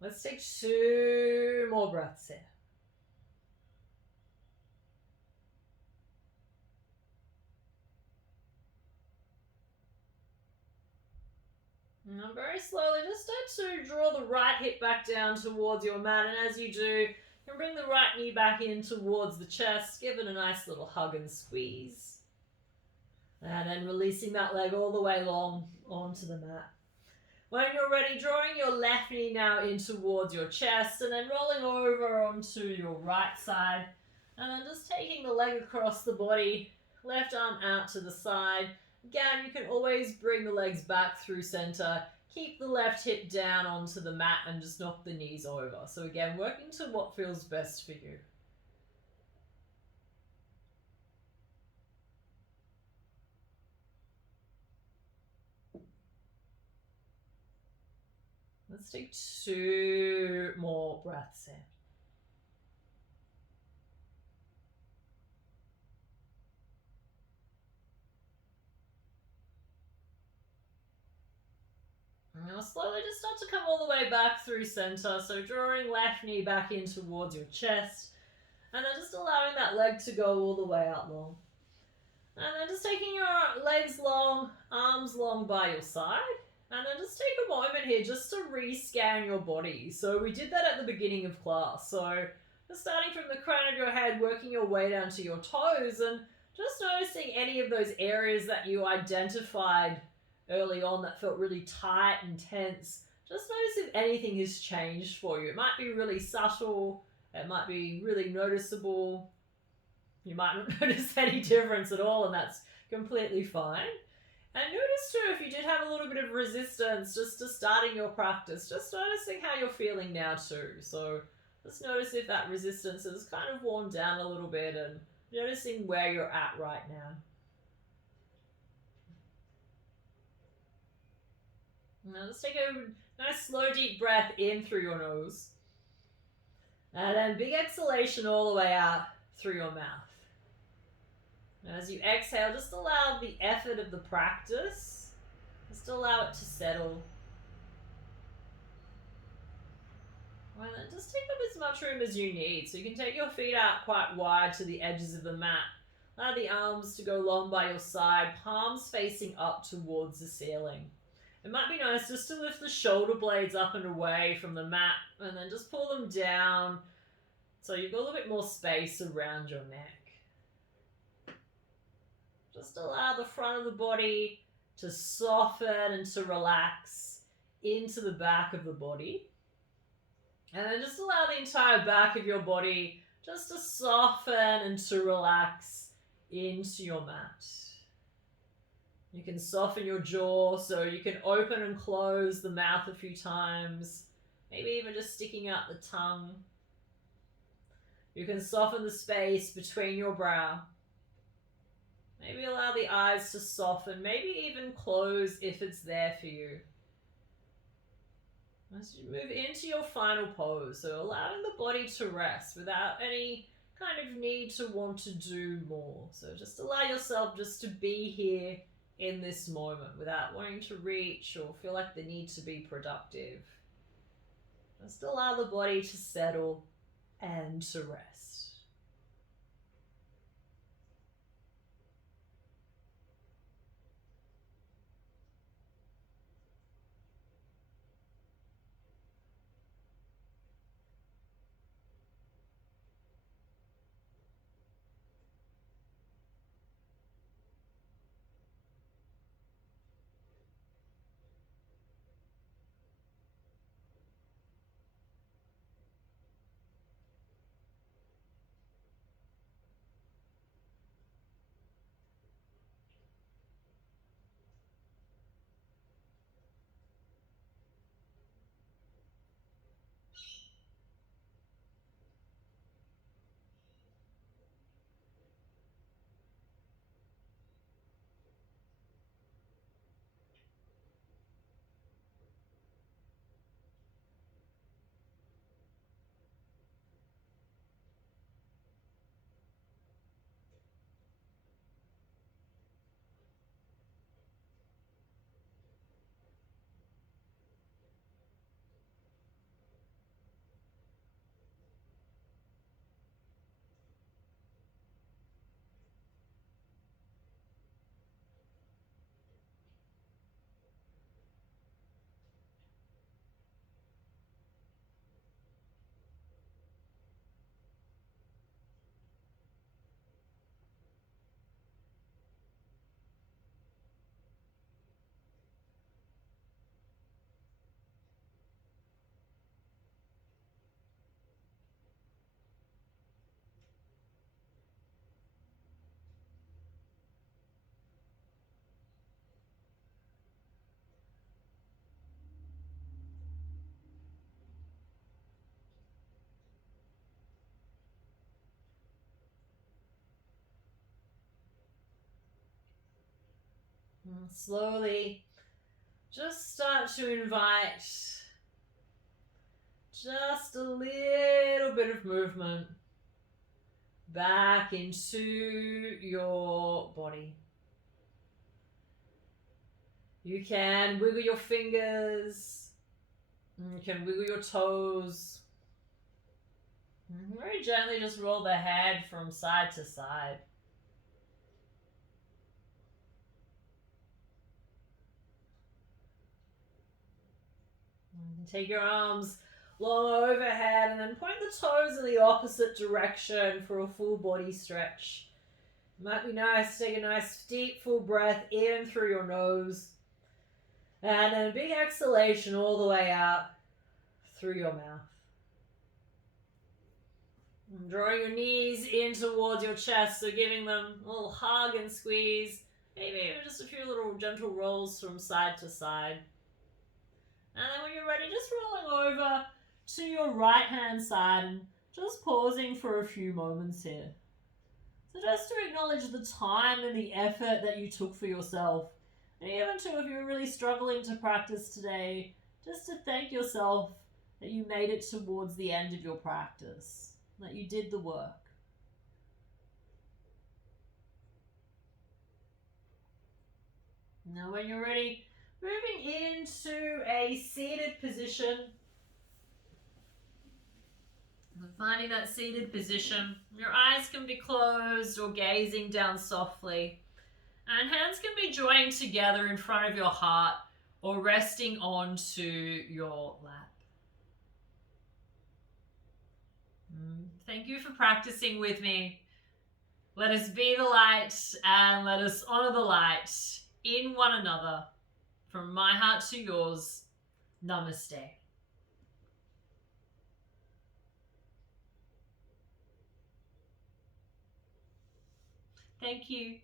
Let's take 2 more breaths here. Now very slowly, just start to draw the right hip back down towards your mat, and as you do, you can bring the right knee back in towards the chest, give it a nice little hug and squeeze. And then releasing that leg all the way long onto the mat. When you're ready, drawing your left knee now in towards your chest, and then rolling over onto your right side, and then just taking the leg across the body, left arm out to the side. Again, you can always bring the legs back through center, keep the left hip down onto the mat and just knock the knees over. So again, working to what feels best for you. Let's take 2 more breaths in. Now slowly just start to come all the way back through center. So drawing left knee back in towards your chest. And then just allowing that leg to go all the way out long. And then just taking your legs long, arms long by your side. And then just take a moment here just to rescan your body. So we did that at the beginning of class. So just starting from the crown of your head, working your way down to your toes, and just noticing any of those areas that you identified early on that felt really tight and tense. Just notice if anything has changed for you. It might be really subtle. It might be really noticeable. You might not notice any difference at all, and that's completely fine. And notice too if you did have a little bit of resistance just to starting your practice, just noticing how you're feeling now too. So just notice if that resistance has kind of worn down a little bit, and noticing where you're at right now. Now just take a nice slow deep breath in through your nose. And then big exhalation all the way out through your mouth. And as you exhale, just allow the effort of the practice, just allow it to settle. And then just take up as much room as you need. So you can take your feet out quite wide to the edges of the mat. Allow the arms to go long by your side, palms facing up towards the ceiling. It might be nice just to lift the shoulder blades up and away from the mat and then just pull them down so you've got a little bit more space around your neck. Just allow the front of the body to soften and to relax into the back of the body. And then just allow the entire back of your body just to soften and to relax into your mat. You can soften your jaw, so you can open and close the mouth a few times, maybe even just sticking out the tongue. You can soften the space between your brow. Maybe allow the eyes to soften, maybe even close if it's there for you. As you move into your final pose, so allowing the body to rest without any kind of need to want to do more. So just allow yourself just to be here in this moment without wanting to reach or feel like the need to be productive. Just allow the body to settle and to rest. And slowly just start to invite just a little bit of movement back into your body. You can wiggle your fingers, you can wiggle your toes. Very gently just roll the head from side to side. Take your arms long overhead and then point the toes in the opposite direction for a full body stretch. Might be nice to take a nice deep full breath in through your nose and then a big exhalation all the way out through your mouth. And drawing your knees in towards your chest, so giving them a little hug and squeeze, maybe even just a few little gentle rolls from side to side. And then when you're ready, just rolling over to your right hand side and just pausing for a few moments here. So just to acknowledge the time and the effort that you took for yourself And even too, if you're really struggling to practice today, just to thank yourself that you made it towards the end of your practice, that you did the work. Now when you're ready, moving into a seated position. Finding that seated position, your eyes can be closed or gazing down softly. And hands can be joined together in front of your heart or resting onto your lap. Thank you for practicing with me. Let us be the light and let us honor the light in one another. From my heart to yours, namaste. Thank you.